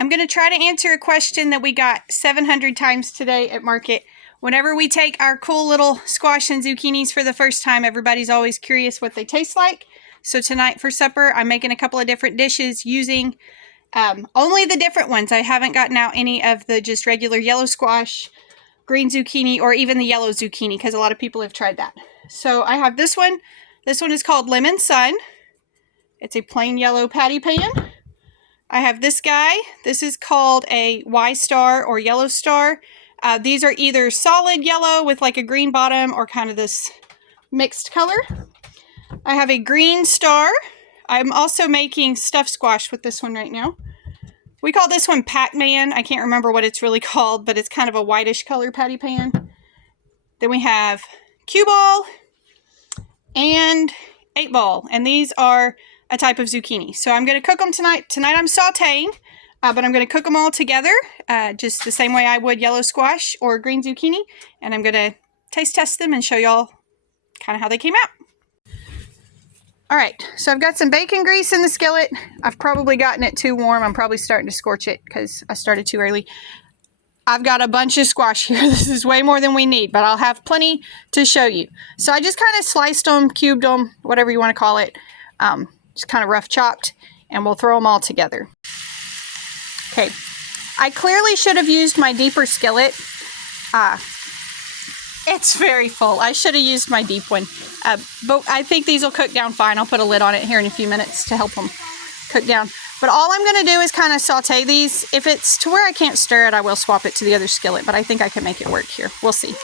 I'm going to try to answer a question that we got 700 times today at market. Whenever we take our cool little squash and zucchinis for the first time, everybody's always curious what they taste like. So tonight for supper, I'm making a couple of different dishes using only the different ones. I haven't gotten out any of the just regular yellow squash, green zucchini, or even the yellow zucchini, because a lot of people have tried that. So I have this one. This one is called Lemon Sun. It's a plain yellow patty pan. I have this guy. This is called a Y-Star or Yellow Star. These are either solid yellow with like a green bottom or kind of this mixed color. I have a Green Star. I'm also making stuffed squash with this one right now. We call this one Pac-Man. I can't remember what it's really called, but it's kind of a whitish color patty pan. Then we have Cue Ball and 8-Ball, and these are a type of zucchini. So I'm going to cook them tonight. Tonight I'm sauteing, but I'm going to cook them all together, just the same way I would yellow squash or green zucchini, and I'm going to taste test them and show y'all kind of how they came out. Alright, so I've got some bacon grease in the skillet. I've probably gotten it too warm. I'm probably starting to scorch it because I started too early. I've got a bunch of squash here. This is way more than we need, but I'll have plenty to show you. So I just kind of sliced them, cubed them, whatever you want to call it. Just kind of rough chopped, and we'll throw them all together. Okay, I clearly should have used my deeper skillet. It's very full. I should have used my deep one, but I think these will cook down fine. I'll put a lid on it here in a few minutes to help them cook down. But all I'm going to do is kind of saute these. If it's to where I can't stir it, I will swap it to the other skillet, but I think I can make it work here. We'll see.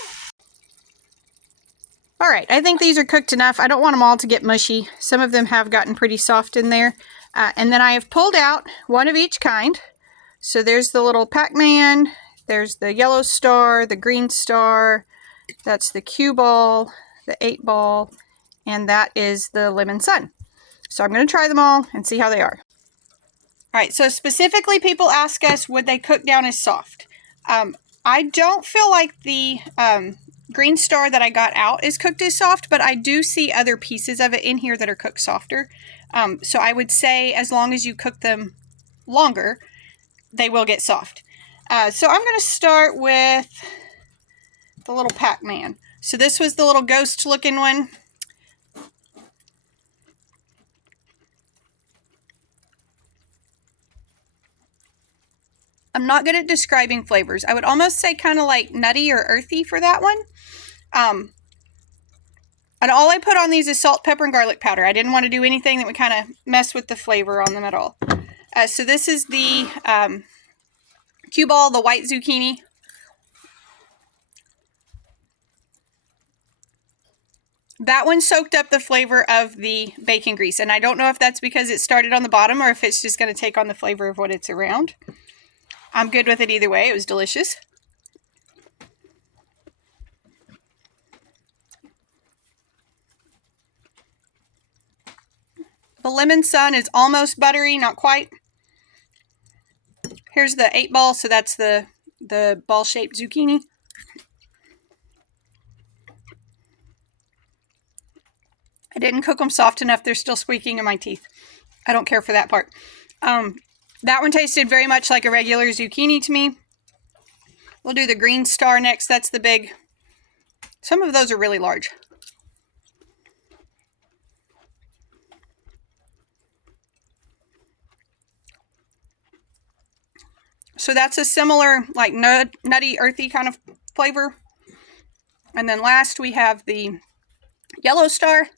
All right, I think these are cooked enough. I don't want them all to get mushy. Some of them have gotten pretty soft in there. And then I have pulled out one of each kind. So there's the little Pac-Man, there's the Yellow Star, the Green Star, that's the Cue Ball, the 8-Ball, and that is the Lemon Sun. So I'm going to try them all and see how they are. All right, so specifically people ask us, would they cook down as soft? I don't feel like the Green Star that I got out is cooked as soft, but I do see other pieces of it in here that are cooked softer. So I would say as long as you cook them longer, they will get soft. So I'm going to start with the little Pac-Man. So this was the little ghost looking one. I'm not good at describing flavors. I would almost say kind of like nutty or earthy for that one. And all I put on these is salt, pepper, and garlic powder. I didn't want to do anything that would kind of mess with the flavor on them at all. So this is the Cue Ball, the white zucchini. That one soaked up the flavor of the bacon grease. And I don't know if that's because it started on the bottom or if it's just going to take on the flavor of what it's around. I'm good with it either way. It was delicious. The Lemon Sun is almost buttery, not quite. Here's the 8-Ball, so that's the ball-shaped zucchini. I didn't cook them soft enough. They're still squeaking in my teeth. I don't care for that part. That one tasted very much like a regular zucchini to me. We'll do the Green Star next. That's the big. Some of those are really large. So that's a similar, like nutty, earthy kind of flavor. And then last we have the Yellow Star.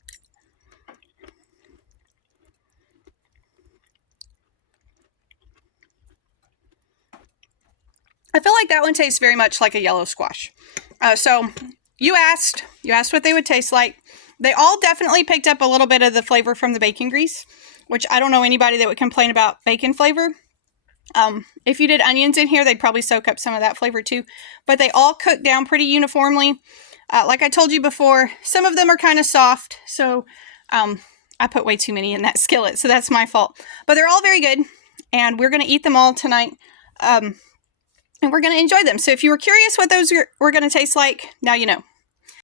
I feel like that one tastes very much like a yellow squash. So you asked what they would taste like. They all definitely picked up a little bit of the flavor from the bacon grease, which I don't know anybody that would complain about bacon flavor. If you did onions in here, they'd probably soak up some of that flavor too. But they all cook down pretty uniformly. Like I told you before, some of them are kind of soft. So I put way too many in that skillet, so that's my fault. But they're all very good, and we're going to eat them all tonight. And we're going to enjoy them. So if you were curious what those were going to taste like, now you know.